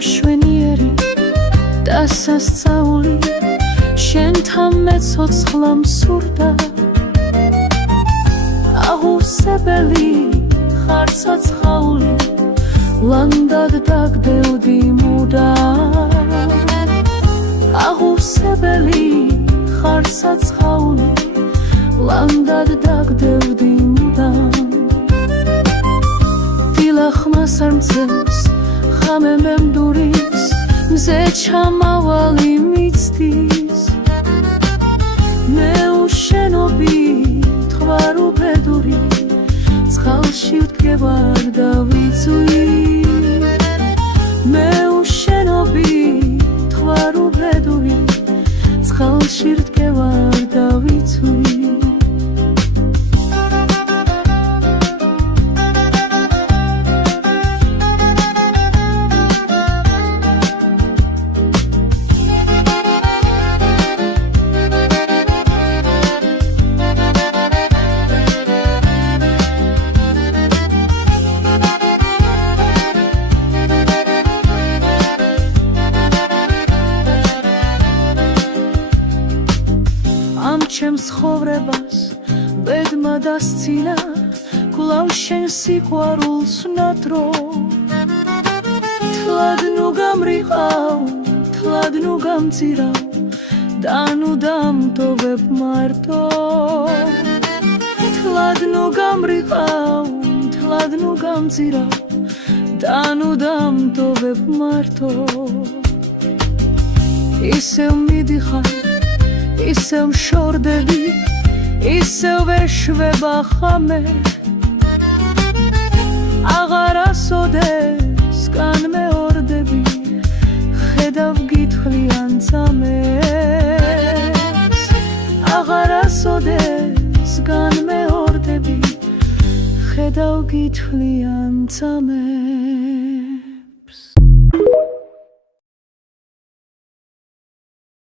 მშვენიერი და სასწაული შენთან მეცოცხლა მსურდა აღუსებელი ხარ ცოცხალი ლანდად დაგდევდი მუდამ აღუსებელი ხარ ცოცხალი ლანდად დაგდევდი მუდამ დილახმას არ მცემს ხამე მემდურის მზე ჩამავალი მიცდის მე უშენობით ხვარ უბედური წყალში ვდგევარ და ვიცუი მე უშენობით ხვარ უბედური წყალში ვდგევარ და ვიცუი ჩემს ხოვრებას ბედმა დასცინა კვლავ შენ სიყვარულს ვნატრო თლად ნუ გამრიყავ თლად ნუ გამწირავ და ნუ დამტოვებ მარტო თლად ნუ გამრიყავ თლად ნუ გამწირავ და ნუ დამტოვებ მარტო ისევ მიდიხარ ისევ შორდები ისევ ვერ შვება ხამე აღარასოდეს განმეორდები ხედავ გითვლიან წამეს აღარასოდეს განმეორდები ხედავ გითვლიან წამეს